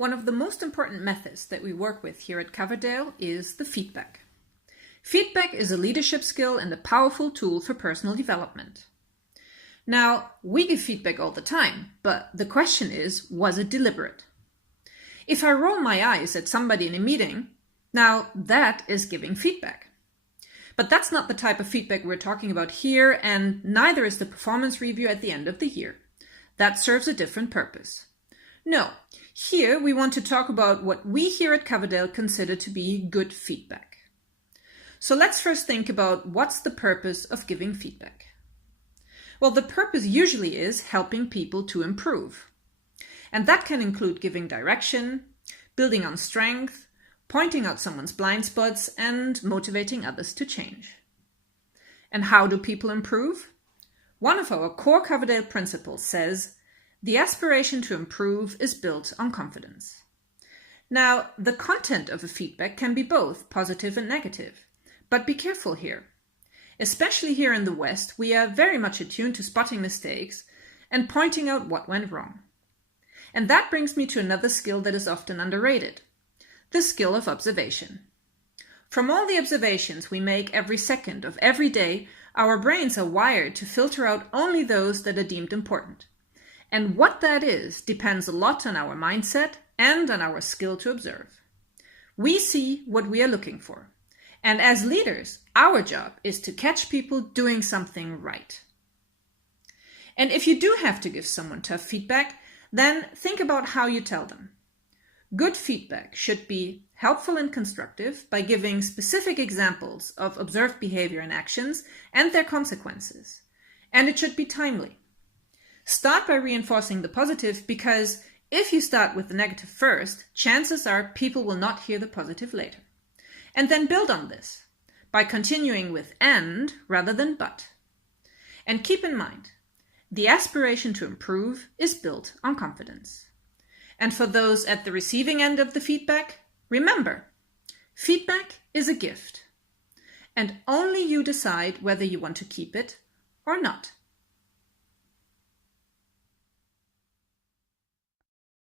One of the most important methods that we work with here at Coverdale is the feedback. Feedback is a leadership skill and a powerful tool for personal development. Now, we give feedback all the time, but the question is, was it deliberate? If I roll my eyes at somebody in a meeting, now that is giving feedback. But that's not the type of feedback we're talking about here, and neither is the performance review at the end of the year. That serves a different purpose. No, here we want to talk about what we here at Coverdale consider to be good feedback. So let's first think about what's the purpose of giving feedback. Well, the purpose usually is helping people to improve. And that can include giving direction, building on strength, pointing out someone's blind spots, and motivating others to change. And how do people improve? One of our core Coverdale principles says, the aspiration to improve is built on confidence. Now, the content of a feedback can be both positive and negative, but be careful here. Especially here in the West, we are very much attuned to spotting mistakes and pointing out what went wrong. And that brings me to another skill that is often underrated, the skill of observation. From all the observations we make every second of every day, our brains are wired to filter out only those that are deemed important. And what that is depends a lot on our mindset and on our skill to observe. We see what we are looking for. And as leaders, our job is to catch people doing something right. And if you do have to give someone tough feedback, then think about how you tell them. Good feedback should be helpful and constructive by giving specific examples of observed behavior and actions and their consequences. And it should be timely. Start by reinforcing the positive, because if you start with the negative first, chances are people will not hear the positive later. And then build on this by continuing with and rather than but. And keep in mind, the aspiration to improve is built on confidence. And for those at the receiving end of the feedback, remember, feedback is a gift. And only you decide whether you want to keep it or not.